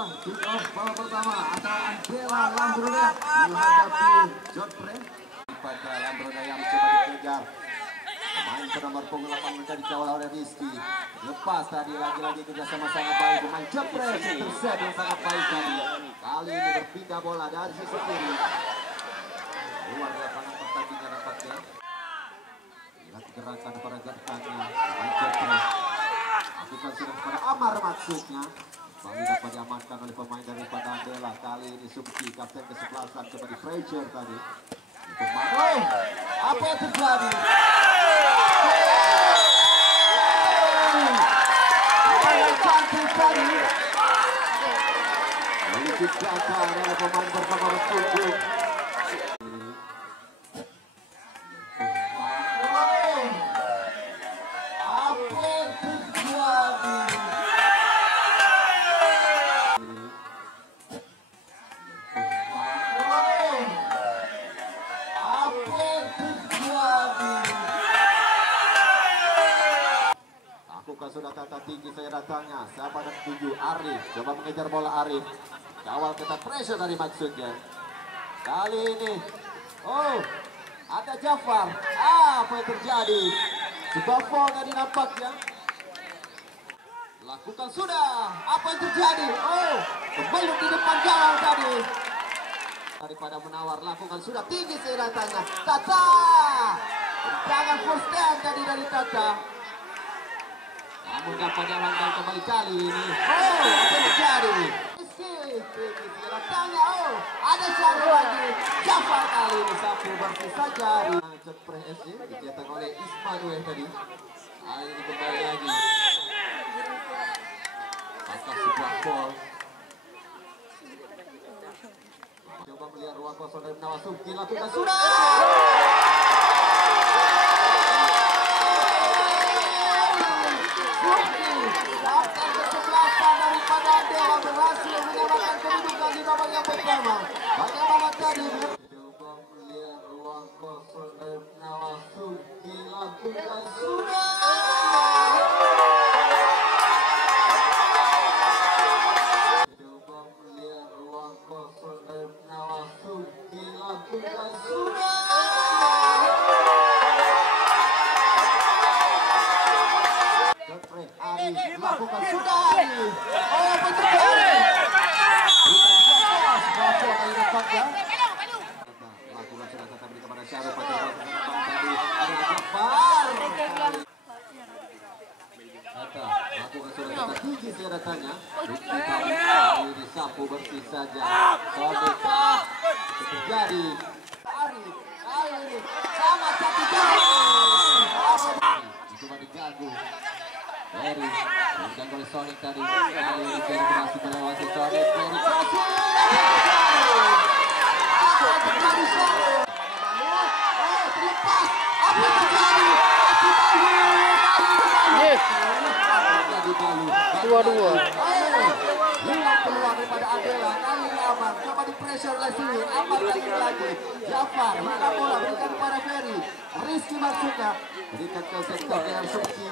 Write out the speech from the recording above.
Ya, kick off bola pertama atau Andela Landrona menghadapi Jodre. Pada Landrona yang coba dikejar. Main ke nomor punggung 8 menjadi dikawal oleh Rizky. Lepas tadi lagi-lagi kerjasama sangat baik. Pemain Jodre intercept yang sangat baik tadi. Kali ini berpindah bola dari sisi kiri. Luar lapangan pertandingan nampaknya. Lihat gerakan para gerakannya. Pemain Jodre. Lakukan sudah kepada Amar maksudnya. Bali dapat diamankan oleh pemain daripada Andela. Kali ini Subki, kapten kesebelasan, coba di pressure tadi. Pemain, apa yang terjadi? Cantik tadi. Lalu dijaga oleh pemain bersama bertubuh. Apa yang terjadi? Sudah tata tinggi saya datangnya. Siapa dan tuju? Arif. Coba mengejar bola Arif. Kawal ketat pressure dari maksudnya. Kali ini, oh, ada Jafar. Apa yang terjadi? Sebuah foul tadi nampaknya. Lakukan sudah. Apa yang terjadi? Oh, kembali di depan gawang tadi. Daripada menawar, lakukan sudah tinggi saya datangnya. Tata. Jangan first down tadi dari Tata. Namun dapat diamankan kembali kali ini. Oh, apa yang terjadi? Datangnya, oh, ada satu lagi. Jafar kali ini sapu bersih saja. Jepre SC dicetak oleh Ismail tadi. Kali ini kembali lagi. Pasang sebuah gol. Coba melihat ruang kosong dari Nawasuki. Lakukan sudah. Kapten kesebelasan daripada Andela berhasil menyamakan kedudukan di babak yang pertama. Bagaimana tadi? Coba melihat ruang kosong dari Nawasuki. Lakukan sudah. Coba melihat ruang kosong dari Nawasuki. Lakukan sudah. Lakukan sudah. Oh, betul. Lakukan sudah tetap beri kepada Syarif pada tadi. Ada Jafar. Lakukan sudah tetap tinggi saya datanya. Kali disapu bersih saja. Sobeka terjadi. Arif kali ini sangat jatuh jauh. Coba diganggu. Ferry diganggu oleh Sonic tadi. Kali ini Ferry berhasil melewati Sonic. Ferry berhasil. Apa yang terjadi Sonic? Oh, terlepas. Apa yang terjadi? Terjadi Balu. Dua-dua. Hilang peluang daripada Andela. Kali ini aman. Coba di pressure oleh sini. Aman lagi. Jafar hilang bola berikan kepada Ferry. Rizky maksudnya berikan ke sektor yang Subki.